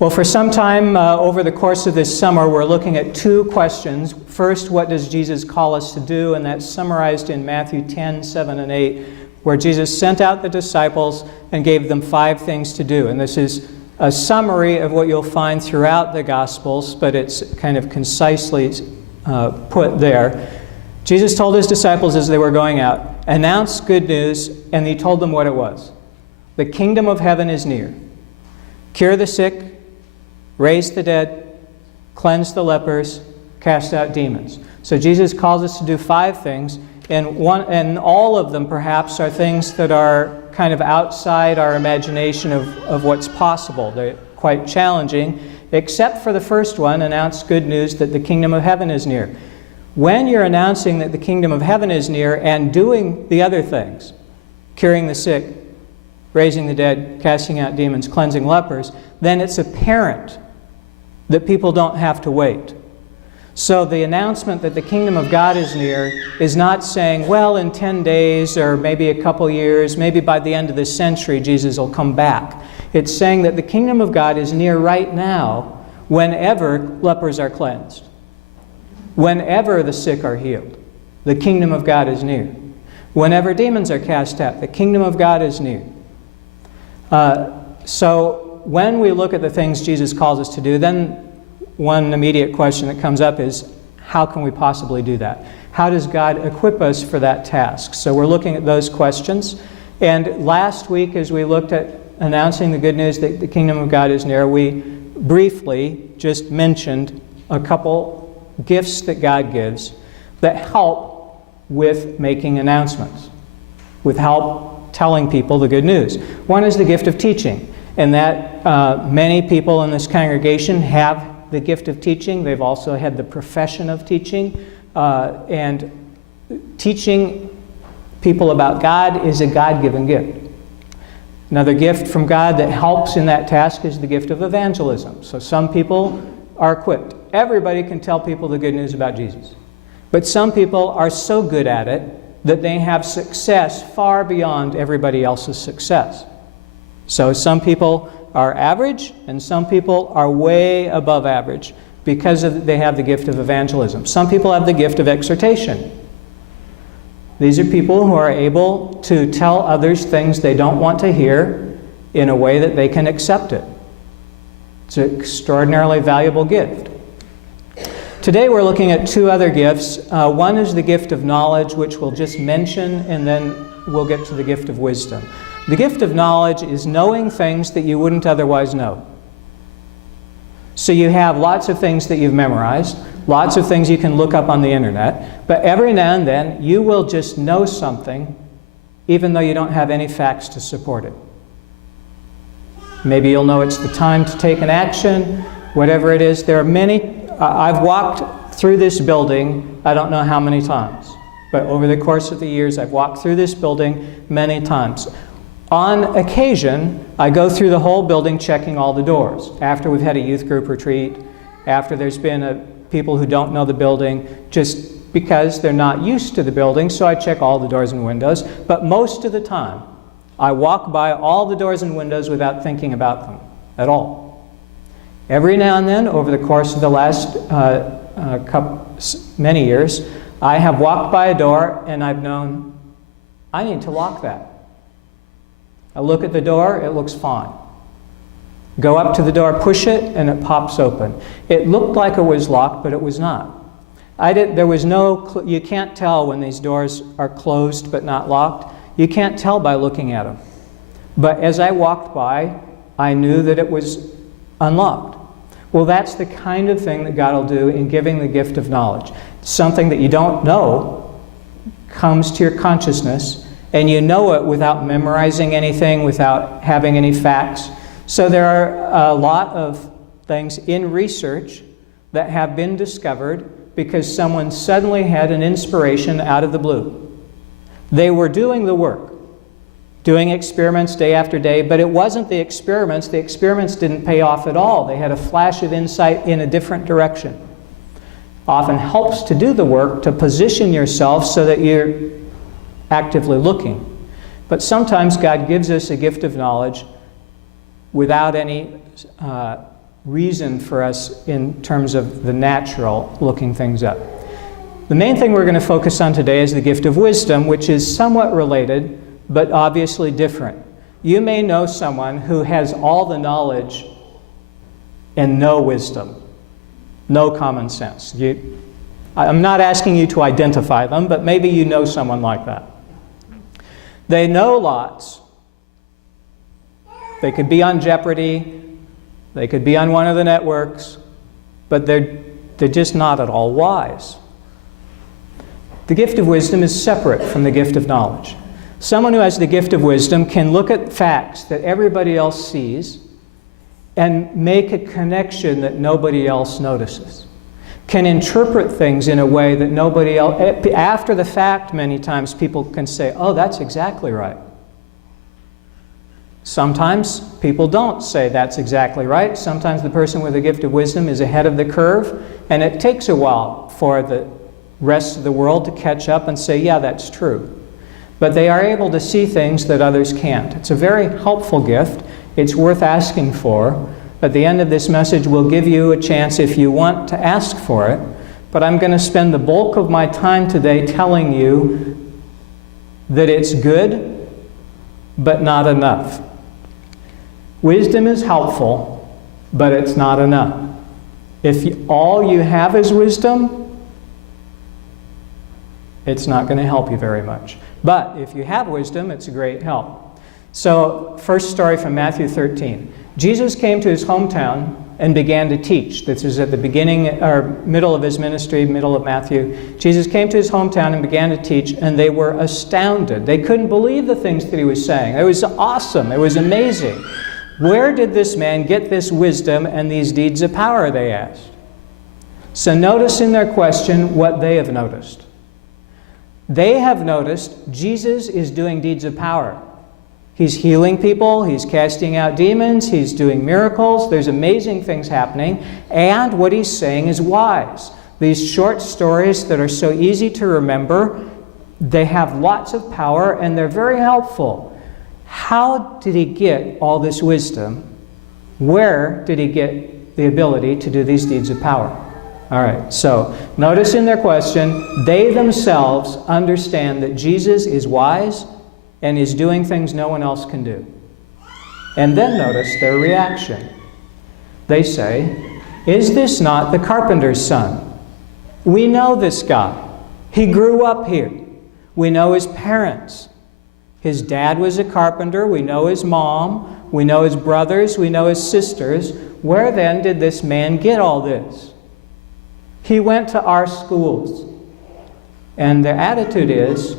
Well, for some time over the course of this summer, we're looking at two questions. First, what does Jesus call us to do? And that's summarized in Matthew 10, 7, and 8, where Jesus sent out the disciples and gave them 5 things to do. And this is a summary of what you'll find throughout the Gospels, but it's kind of concisely put there. Jesus told his disciples as they were going out, announce good news, and he told them what it was. The kingdom of heaven is near. Cure the sick, raise the dead, cleanse the lepers, cast out demons. So Jesus calls us to do 5 things, and all of them perhaps are things that are kind of outside our imagination of what's possible. They're quite challenging, except for the first one, announce good news that the kingdom of heaven is near. When you're announcing that the kingdom of heaven is near and doing the other things, curing the sick, raising the dead, casting out demons, cleansing lepers, then it's apparent that people don't have to wait. So the announcement that the kingdom of God is near is not saying, well, in 10 days or maybe a couple years, maybe by the end of this century, Jesus will come back. It's saying that the kingdom of God is near right now whenever lepers are cleansed, whenever the sick are healed. The kingdom of God is near. Whenever demons are cast out, the kingdom of God is near. So when we look at the things Jesus calls us to do, then one immediate question that comes up is, how can we possibly do that? How does God equip us for that task? So we're looking at those questions. And last week, as we looked at announcing the good news that the kingdom of God is near, we briefly just mentioned a couple gifts that God gives that help with making announcements, with help telling people the good news. One is the gift of teaching, and that many people in this congregation have the gift of teaching. They've also had the profession of teaching, and teaching people about God is a God-given gift. Another gift from God that helps in that task is the gift of evangelism. So some people are equipped. Everybody can tell people the good news about Jesus. But some people are so good at it that they have success far beyond everybody else's success. So some people are average, and some people are way above average because they have the gift of evangelism. Some people have the gift of exhortation. These are people who are able to tell others things they don't want to hear in a way that they can accept it. It's an extraordinarily valuable gift. Today we're looking at 2 other gifts. One is the gift of knowledge, which we'll just mention, and then we'll get to the gift of wisdom. The gift of knowledge is knowing things that you wouldn't otherwise know. So you have lots of things that you've memorized, lots of things you can look up on the internet, but every now and then you will just know something even though you don't have any facts to support it. Maybe you'll know it's the time to take an action, whatever it is. There are many, I've walked through this building, I don't know how many times, but over the course of the years I've walked through this building many times. On occasion, I go through the whole building checking all the doors. After we've had a youth group retreat, after there's been people who don't know the building, just because they're not used to the building, so I check all the doors and windows. But most of the time, I walk by all the doors and windows without thinking about them at all. Every now and then, over the course of the last many years, I have walked by a door and I've known, I need to lock that. I look at the door, it looks fine. Go up to the door, push it, and it pops open. It looked like it was locked, but it was not. You can't tell when these doors are closed but not locked. You can't tell by looking at them. But as I walked by, I knew that it was unlocked. Well, that's the kind of thing that God will do in giving the gift of knowledge. Something that you don't know comes to your consciousness, and you know it without memorizing anything, without having any facts. So there are a lot of things in research that have been discovered because someone suddenly had an inspiration out of the blue. They were doing the work, doing experiments day after day, but it wasn't the experiments. The experiments didn't pay off at all. They had a flash of insight in a different direction. Often helps to do the work, to position yourself so that you're actively looking. But sometimes God gives us a gift of knowledge without any reason for us in terms of the natural, looking things up. The main thing we're going to focus on today is the gift of wisdom, which is somewhat related, but obviously different. You may know someone who has all the knowledge and no wisdom, no common sense. I'm not asking you to identify them, but maybe you know someone like that. They know lots. They could be on Jeopardy. They could be on one of the networks, but they're just not at all wise. The gift of wisdom is separate from the gift of knowledge. Someone who has the gift of wisdom can look at facts that everybody else sees and make a connection that nobody else notices. Can interpret things in a way that nobody else, after the fact, many times people can say, oh, that's exactly right. Sometimes people don't say that's exactly right. Sometimes the person with the gift of wisdom is ahead of the curve, and it takes a while for the rest of the world to catch up and say, yeah, that's true. But they are able to see things that others can't. It's a very helpful gift. It's worth asking for. At the end of this message, we'll give you a chance if you want to ask for it. But I'm going to spend the bulk of my time today telling you that it's good, but not enough. Wisdom is helpful, but it's not enough. If all you have is wisdom, it's not going to help you very much. But if you have wisdom, it's a great help. So, first story from Matthew 13. Jesus came to his hometown and began to teach. This is at the beginning or middle of his ministry, middle of Matthew. Jesus came to his hometown and began to teach, and they were astounded. They couldn't believe the things that he was saying. It was awesome. It was amazing. Where did this man get this wisdom and these deeds of power, they asked. So notice in their question what they have noticed. They have noticed Jesus is doing deeds of power. He's healing people, he's casting out demons, he's doing miracles, there's amazing things happening, and what he's saying is wise. These short stories that are so easy to remember, they have lots of power and they're very helpful. How did he get all this wisdom? Where did he get the ability to do these deeds of power? All right, so notice in their question, they themselves understand that Jesus is wise and is doing things no one else can do. And then notice their reaction. They say, is this not the carpenter's son? We know this guy. He grew up here. We know his parents. His dad was a carpenter. We know his mom. We know his brothers. We know his sisters. Where then did this man get all this? He went to our schools. And their attitude is,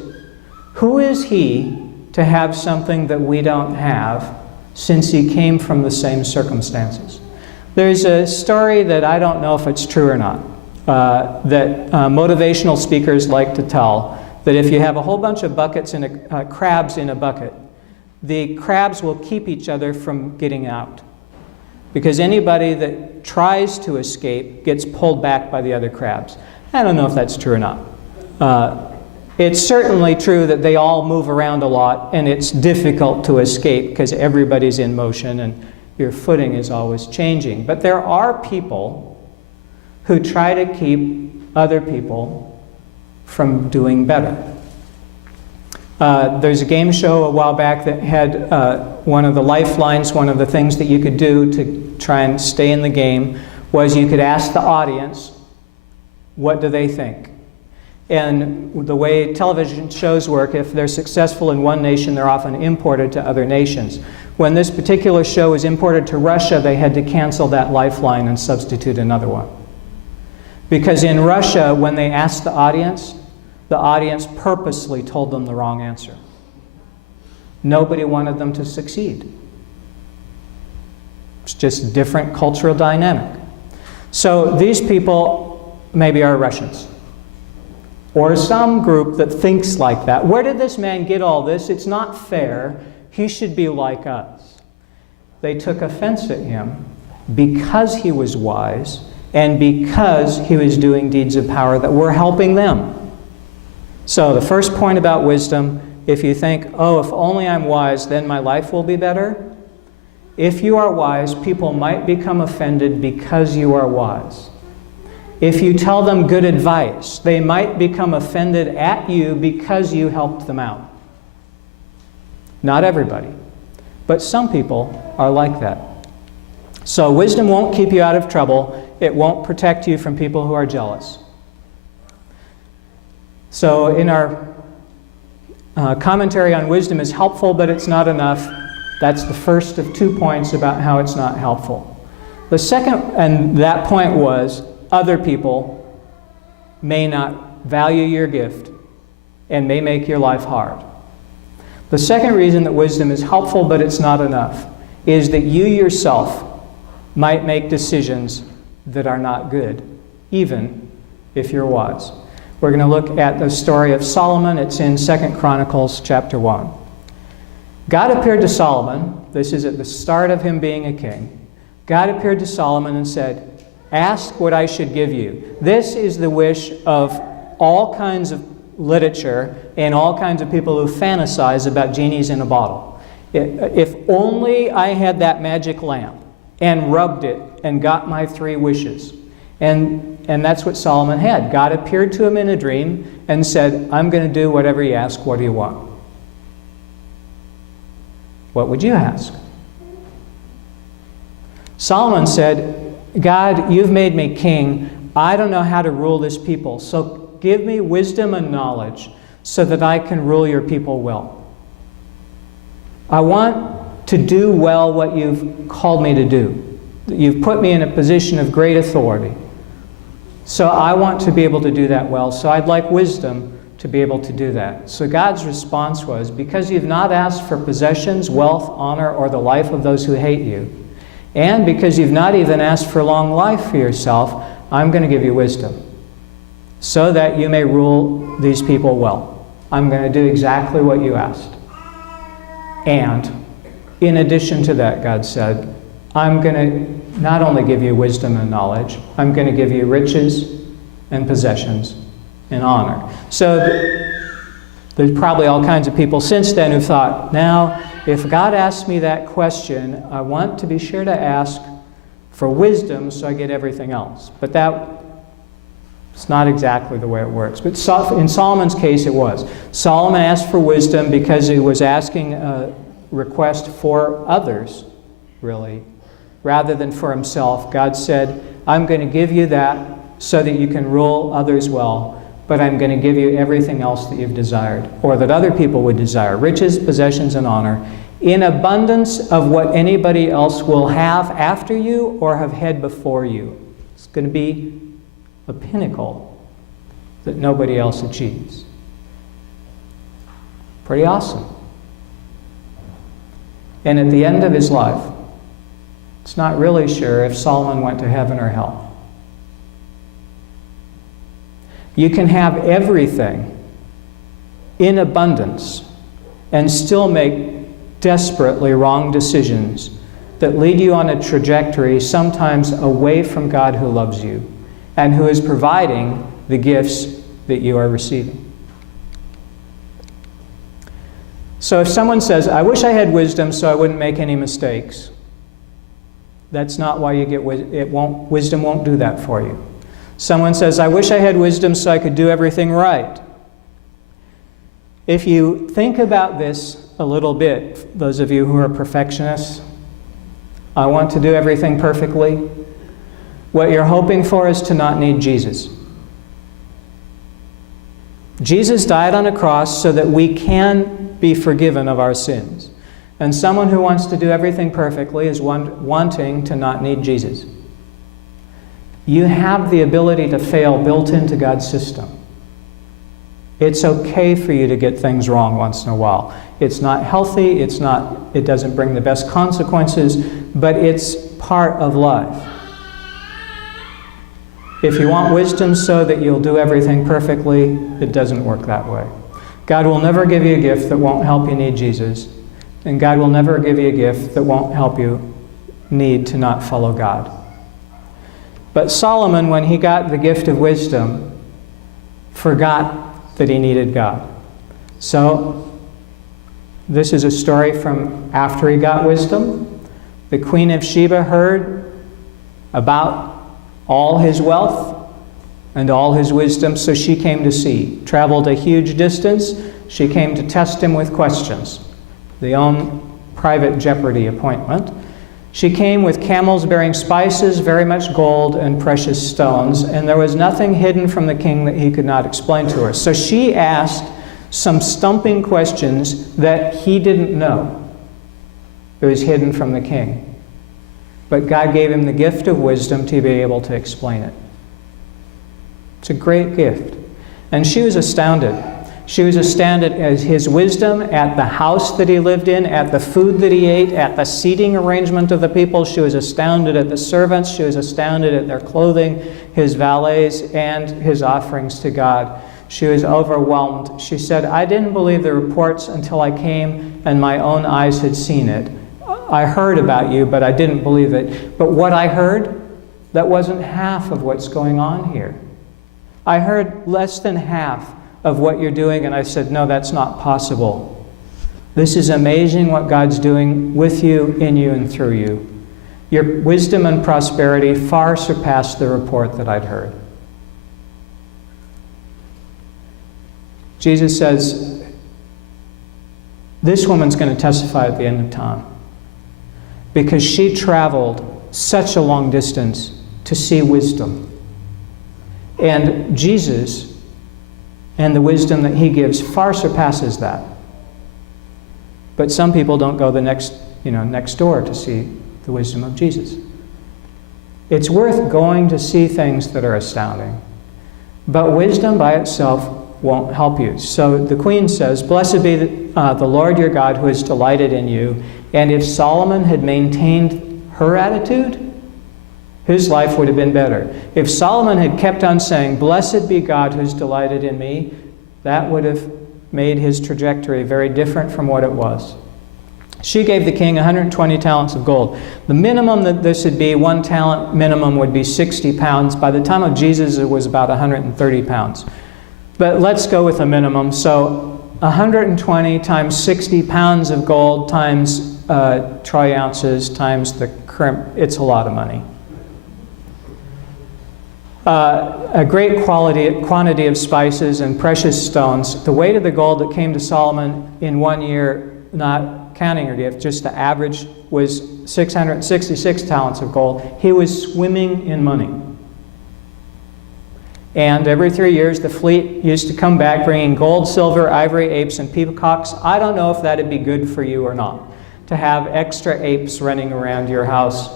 who is he to have something that we don't have, since he came from the same circumstances? There's a story that I don't know if it's true or not, that motivational speakers like to tell, that if you have a whole bunch of buckets and crabs in a bucket, the crabs will keep each other from getting out. Because anybody that tries to escape gets pulled back by the other crabs. I don't know if that's true or not. It's certainly true that they all move around a lot, and it's difficult to escape because everybody's in motion and your footing is always changing. But there are people who try to keep other people from doing better. There's a game show a while back that had one of the lifelines, one of the things that you could do to try and stay in the game was you could ask the audience, what do they think? And the way television shows work, if they're successful in one nation, they're often imported to other nations. When this particular show was imported to Russia, they had to cancel that lifeline and substitute another one. Because in Russia, when they asked the audience purposely told them the wrong answer. Nobody wanted them to succeed. It's just a different cultural dynamic. So these people maybe are Russians, or some group that thinks like that. Where did this man get all this? It's not fair. He should be like us. They took offense at him because he was wise and because he was doing deeds of power that were helping them. So the first point about wisdom, if you think, oh, if only I'm wise, then my life will be better. If you are wise, people might become offended because you are wise. If you tell them good advice, they might become offended at you because you helped them out. Not everybody, but some people are like that. So wisdom won't keep you out of trouble. It won't protect you from people who are jealous. So in our commentary on wisdom is helpful, but it's not enough. That's the first of 2 points about how it's not helpful. The second, and that point was, other people may not value your gift and may make your life hard. The second reason that wisdom is helpful, but it's not enough, is that you yourself might make decisions that are not good, even if you're wise. We're going to look at the story of Solomon. It's in 2 Chronicles chapter 1. God appeared to Solomon. This is at the start of him being a king. God appeared to Solomon and said, "Ask what I should give you." This is the wish of all kinds of literature and all kinds of people who fantasize about genies in a bottle. If only I had that magic lamp and rubbed it and got my 3 wishes. And that's what Solomon had. God appeared to him in a dream and said, "I'm going to do whatever you ask. What do you want?" What would you ask? Solomon said, "God, you've made me king. I don't know how to rule this people. So give me wisdom and knowledge so that I can rule your people well. I want to do well what you've called me to do. You've put me in a position of great authority. So I want to be able to do that well. So I'd like wisdom to be able to do that." So God's response was, "Because you've not asked for possessions, wealth, honor, or the life of those who hate you, and because you've not even asked for long life for yourself, I'm going to give you wisdom, so that you may rule these people well. I'm going to do exactly what you asked. And in addition to that," God said, "I'm going to not only give you wisdom and knowledge, I'm going to give you riches and possessions and honor." So there's probably all kinds of people since then who thought, now, if God asks me that question, I want to be sure to ask for wisdom so I get everything else. But it's not exactly the way it works. But in Solomon's case, it was. Solomon asked for wisdom because he was asking a request for others, really, rather than for himself. God said, "I'm going to give you that so that you can rule others well, but I'm going to give you everything else that you've desired, or that other people would desire, riches, possessions, and honor, in abundance of what anybody else will have after you or have had before you." It's going to be a pinnacle that nobody else achieves. Pretty awesome. And at the end of his life, it's not really sure if Solomon went to heaven or hell. You can have everything in abundance and still make desperately wrong decisions that lead you on a trajectory sometimes away from God who loves you and who is providing the gifts that you are receiving. So if someone says, "I wish I had wisdom so I wouldn't make any mistakes," that's not why you get wisdom. Wisdom won't do that for you. Someone says, "I wish I had wisdom so I could do everything right." If you think about this a little bit, those of you who are perfectionists, I want to do everything perfectly. What you're hoping for is to not need Jesus. Jesus died on a cross so that we can be forgiven of our sins. And someone who wants to do everything perfectly is wanting to not need Jesus. You have the ability to fail built into God's system. It's okay for you to get things wrong once in a while. It's not healthy, it doesn't bring the best consequences, but it's part of life. If you want wisdom so that you'll do everything perfectly, it doesn't work that way. God will never give you a gift that won't help you need Jesus, and God will never give you a gift that won't help you need to not follow God. But Solomon, when he got the gift of wisdom, forgot that he needed God. So this is a story from after he got wisdom, The Queen of Sheba heard about all his wealth and all his wisdom, so she came to see. Traveled a huge distance. She came to test him with questions. The own private jeopardy appointment. She came with camels bearing spices, very much gold, and precious stones, and there was nothing hidden from the king that he could not explain to her. So she asked some stumping questions that he didn't know. It was hidden from the king. But God gave him the gift of wisdom to be able to explain it. It's a great gift. And she was astounded. She was astounded at his wisdom, at the house that he lived in, at the food that he ate, at the seating arrangement of the people. She was astounded at the servants. She was astounded at their clothing, his valets, and his offerings to God. She was overwhelmed. She said, I didn't believe the reports until I came and my own eyes had seen it. I heard about you, but I didn't believe it. But what I heard, that wasn't half of what's going on here. I heard less than half of what you're doing, and I said, no, that's not possible. This is amazing what God's doing with you, in you, and through you. Your wisdom and prosperity far surpassed the report that I'd heard. Jesus says, this woman's going to testify at the end of time because she traveled such a long distance to see wisdom. And Jesus and the wisdom that he gives far surpasses that. But some people don't go the next door to see the wisdom of Jesus. It's worth going to see things that are astounding. But wisdom by itself won't help you. So the queen says, blessed be the Lord your God who has delighted in you. And if Solomon had maintained her attitude, his life would have been better. If Solomon had kept on saying, blessed be God who's delighted in me, that would have made his trajectory very different from what it was. She gave the king 120 talents of gold. The minimum that this would be, 1 talent minimum would be 60 pounds. By the time of Jesus, it was about 130 pounds. But let's go with a minimum. So 120 times 60 pounds of gold times troy ounces times the current, it's a lot of money. A great quantity of spices and precious stones. The weight of the gold that came to Solomon in 1 year, not counting her gift, just the average was 666 talents of gold. He was swimming in money. And every 3 years, the fleet used to come back bringing gold, silver, ivory, apes, and peacocks. I don't know if that'd be good for you or not, to have extra apes running around your house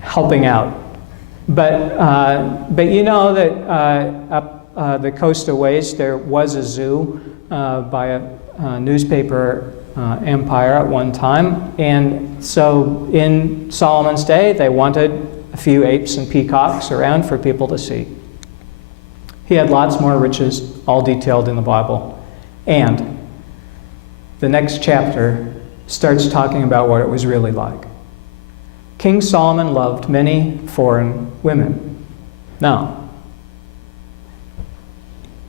helping out. But you know that up the coast a ways, there was a zoo by a newspaper empire at one time. And so in Solomon's day, they wanted a few apes and peacocks around for people to see. He had lots more riches, all detailed in the Bible. And the next chapter starts talking about what it was really like. King Solomon loved many foreign women. Now,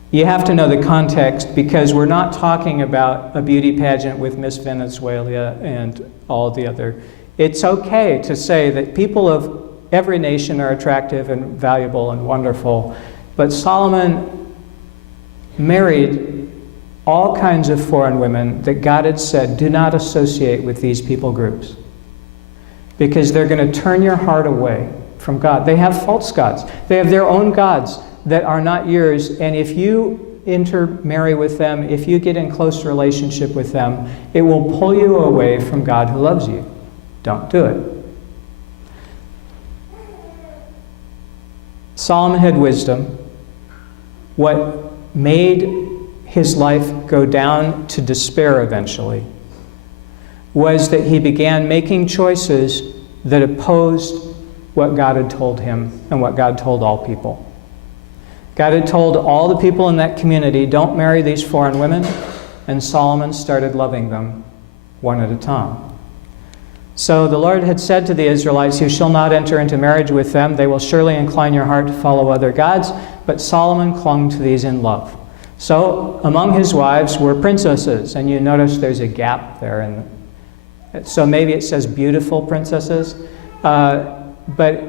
you have to know the context because we're not talking about a beauty pageant with Miss Venezuela and all the other. It's okay to say that people of every nation are attractive and valuable and wonderful, but Solomon married all kinds of foreign women that God had said, do not associate with these people groups, because they're going to turn your heart away from God. They have false gods. They have their own gods that are not yours, and if you intermarry with them, if you get in close relationship with them, it will pull you away from God who loves you. Don't do it. Solomon had wisdom. What made his life go down to despair eventually was that he began making choices that opposed what God had told him and what God told all people. God had told all the people in that community, don't marry these foreign women, and Solomon started loving them one at a time. So the Lord had said to the Israelites, you shall not enter into marriage with them. They will surely incline your heart to follow other gods. But Solomon clung to these in love. So among his wives were princesses, and you notice there's a gap there So maybe it says beautiful princesses, but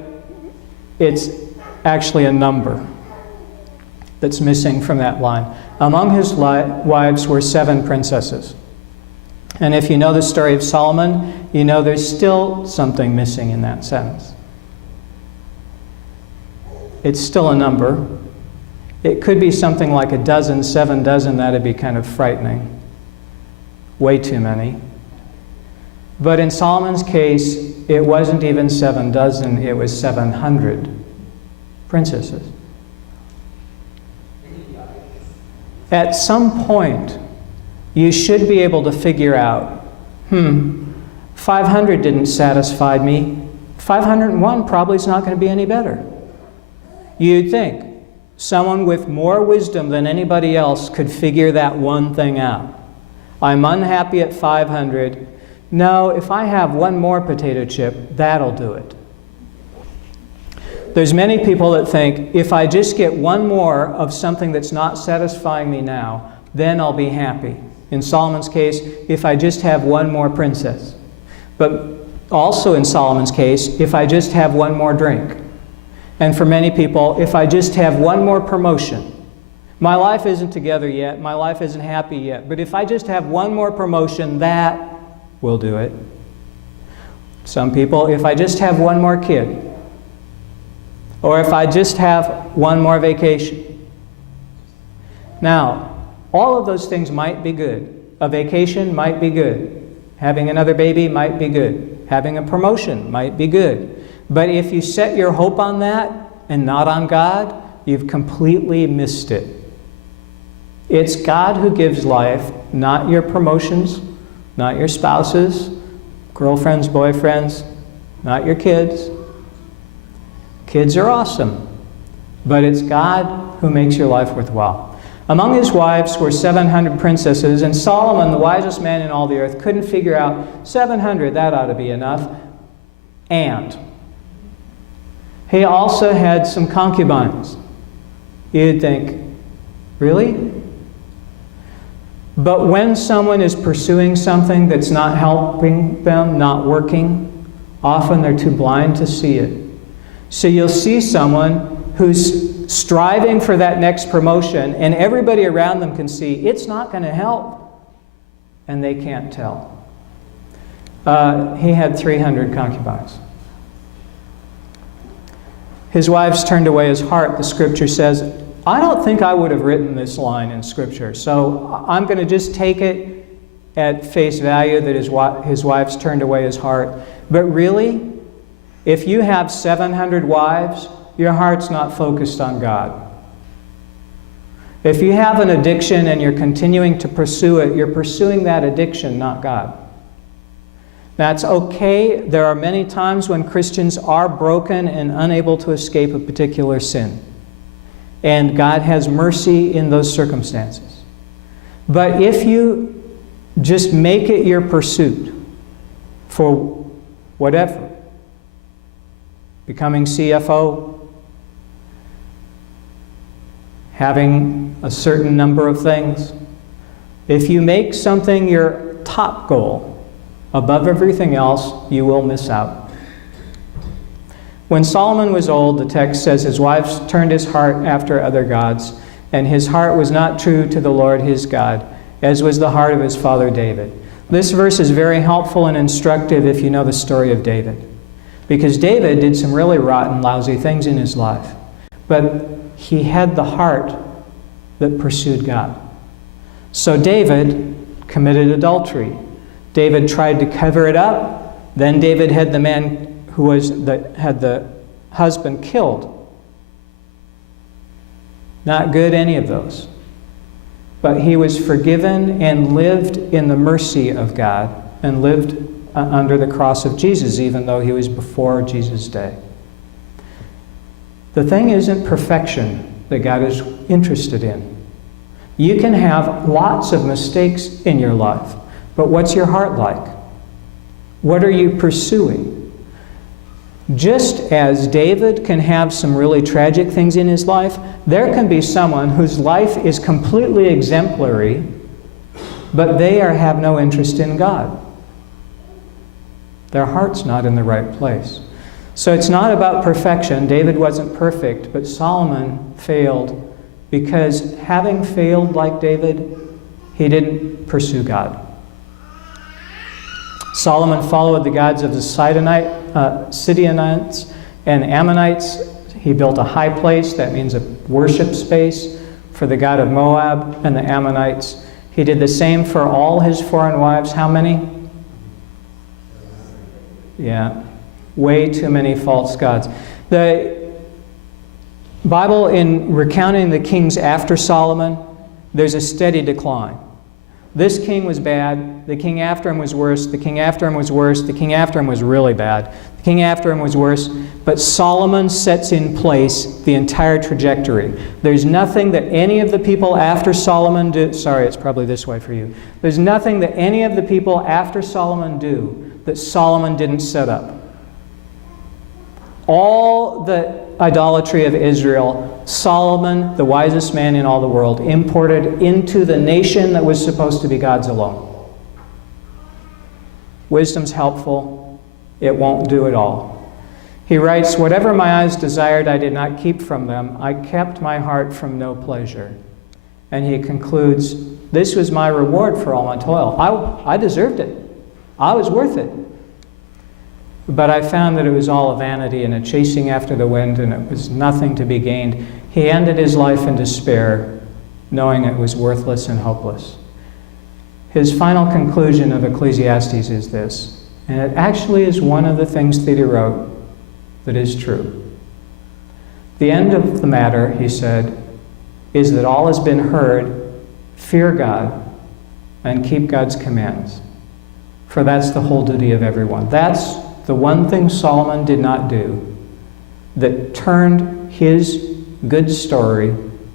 it's actually a number that's missing from that line. Among his wives were 7 princesses. And if you know the story of Solomon, you know there's still something missing in that sentence. It's still a number. It could be something like a dozen, 7 dozen. That'd be kind of frightening. Way too many. But in Solomon's case, it wasn't even 7 dozen, it was 700 princesses. At some point, you should be able to figure out, 500 didn't satisfy me. 501 probably is not going to be any better. You'd think someone with more wisdom than anybody else could figure that one thing out. I'm unhappy at 500. No, if I have one more potato chip, that'll do it. There's many people that think, if I just get one more of something that's not satisfying me now, then I'll be happy. In Solomon's case, if I just have one more princess. But also in Solomon's case, if I just have one more drink. And for many people, if I just have one more promotion. My life isn't together yet, my life isn't happy yet, but if I just have one more promotion, that will do it. Some people, if I just have one more kid. Or if I just have one more vacation. Now, all of those things might be good. A vacation might be good. Having another baby might be good. Having a promotion might be good. But if you set your hope on that and not on God, you've completely missed it. It's God who gives life, not your promotions, not your spouses, girlfriends, boyfriends, not your kids. Kids are awesome, but it's God who makes your life worthwhile. Among his wives were 700 princesses, and Solomon, the wisest man in all the earth, couldn't figure out 700, that ought to be enough. And he also had some concubines. You'd think, really? But when someone is pursuing something that's not helping them, not working, often they're too blind to see it. So you'll see someone who's striving for that next promotion, and everybody around them can see it's not going to help, and they can't tell. He had 300 concubines. His wives turned away his heart, the scripture says. I don't think I would have written this line in scripture, so I'm going to just take it at face value that his wives turned away his heart. But really, if you have 700 wives, your heart's not focused on God. If you have an addiction and you're continuing to pursue it, you're pursuing that addiction, not God. That's okay. There are many times when Christians are broken and unable to escape a particular sin. And God has mercy in those circumstances. But if you just make it your pursuit for whatever, becoming CFO, having a certain number of things, if you make something your top goal above everything else, you will miss out. When Solomon was old, the text says his wives turned his heart after other gods, and his heart was not true to the Lord his God, as was the heart of his father David. This verse is very helpful and instructive if you know the story of David. Because David did some really rotten, lousy things in his life. But he had the heart that pursued God. So David committed adultery. David tried to cover it up. Then David had the man who had the husband killed. Not good, any of those. But he was forgiven and lived in the mercy of God and lived under the cross of Jesus, even though he was before Jesus' day. The thing isn't perfection that God is interested in. You can have lots of mistakes in your life, but what's your heart like? What are you pursuing? Just as David can have some really tragic things in his life, there can be someone whose life is completely exemplary, but they have no interest in God. Their heart's not in the right place. So it's not about perfection. David wasn't perfect, but Solomon failed because having failed like David, he didn't pursue God. Solomon followed the gods of the Sidonites and Ammonites. He built a high place, that means a worship space, for the god of Moab and the Ammonites. He did the same for all his foreign wives. How many? Yeah, way too many false gods. The Bible, in recounting the kings after Solomon, there's a steady decline. This king was bad, the king after him was worse, the king after him was worse, the king after him was really bad, the king after him was worse, but Solomon sets in place the entire trajectory. There's nothing that any of the people after Solomon do, sorry, it's probably this way for you. There's nothing that any of the people after Solomon do that Solomon didn't set up. All the idolatry of Israel, Solomon, the wisest man in all the world, imported into the nation that was supposed to be God's alone. Wisdom's helpful. It won't do it all. He writes, "Whatever my eyes desired, I did not keep from them. I kept my heart from no pleasure." And he concludes, "This was my reward for all my toil. I deserved it. I was worth it. But I found that it was all a vanity and a chasing after the wind, and it was nothing to be gained." He ended his life in despair, knowing it was worthless and hopeless. His final conclusion of Ecclesiastes is this, and it actually is one of the things that he wrote that is true. "The end of the matter," he said, "is that all has been heard. Fear God and keep God's commands. For that's the whole duty of everyone." That's the one thing Solomon did not do that turned his good story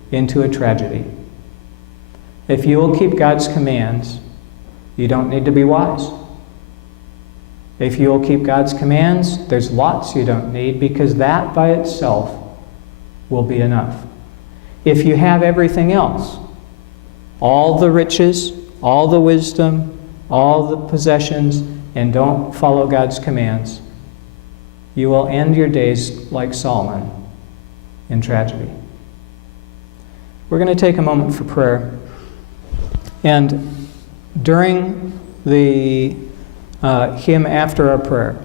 into a tragedy. If you will keep God's commands, you don't need to be wise. If you will keep God's commands, there's lots you don't need, because that by itself will be enough. If you have everything else, all the riches, all the wisdom, all the possessions, and don't follow God's commands, you will end your days like Solomon, in tragedy. We're going to take a moment for prayer. And during the hymn after our prayer,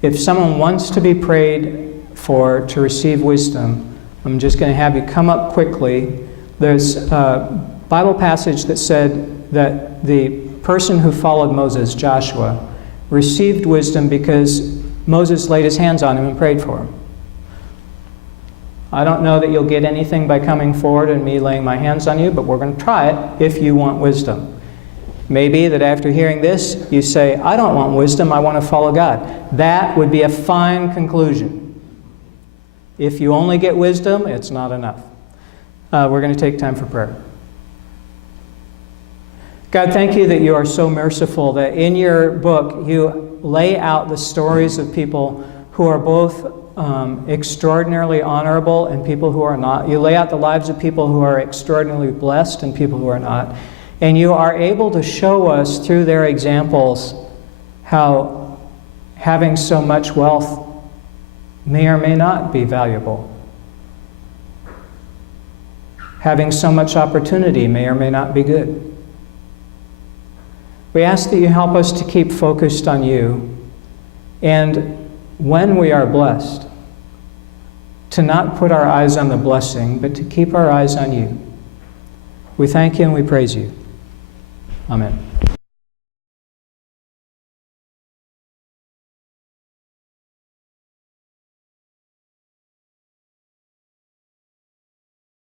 if someone wants to be prayed for to receive wisdom, I'm just going to have you come up quickly. There's a Bible passage that said that the person who followed Moses, Joshua, received wisdom because Moses laid his hands on him and prayed for him. I don't know that you'll get anything by coming forward and me laying my hands on you, but we're going to try it if you want wisdom. Maybe that after hearing this, you say, "I don't want wisdom, I want to follow God." That would be a fine conclusion. If you only get wisdom, it's not enough. We're going to take time for prayer. God, thank you that you are so merciful, that in your book you lay out the stories of people who are both extraordinarily honorable and people who are not. You lay out the lives of people who are extraordinarily blessed and people who are not. And you are able to show us through their examples how having so much wealth may or may not be valuable. Having so much opportunity may or may not be good. We ask that you help us to keep focused on you, and when we are blessed, to not put our eyes on the blessing, but to keep our eyes on you. We thank you and we praise you. Amen.